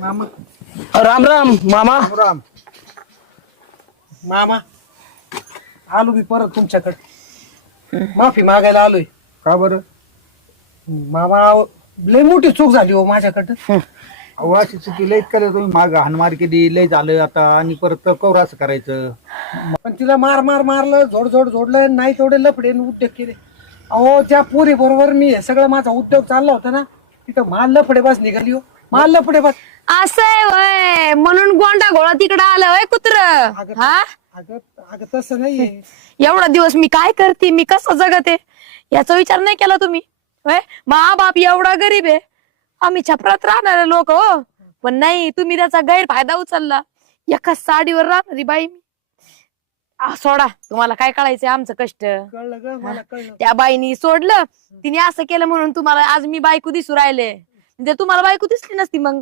मामा राम राम मामा. राम मामा आलो मी परत तुमच्याकडे माफी मागायला आलोय. का बरं? मामा लय मोठी चूक झाली हो माझ्याकडं. अहो अशी चुकी लयच केलं तुम्ही, माग हानमार केली, लय झालं आता आणि परत कवर असं करायचं. पण तिला मारलं झोड झोडलं नाही तेवढे लफडे आणि उद्योग केले. अहो त्या पोरी बरोबर मी हे सगळं माझा उद्योग चालला होता ना, तिथं माल लफडे बस निघाली हो. माल लफडे बस. असं आहे वय म्हणून गोंडा घोळा तिकडे आलं वय कुत्र. हा अगं अगं तसं नाहीये. एवढा दिवस मी काय करते, मी कसं जगते याचा विचार नाही केला तुम्ही. वय मा बाप एवढा गरीब आहे, आम्ही छपरात राहणारे लोक हो. पण नाही, तुम्ही त्याचा गैरफायदा उचलला. एका साडीवर राहणारी बाई मी. सोडा, तुम्हाला काय कळायचंय आमचं कष्ट. कळलं ग मला कळलं. त्या बाईनी सोडलं, तिने असं केलं म्हणून तुम्हाला आज मी बायको दिसू राहिले. म्हणजे तुम्हाला बायको दिसली नसती मग.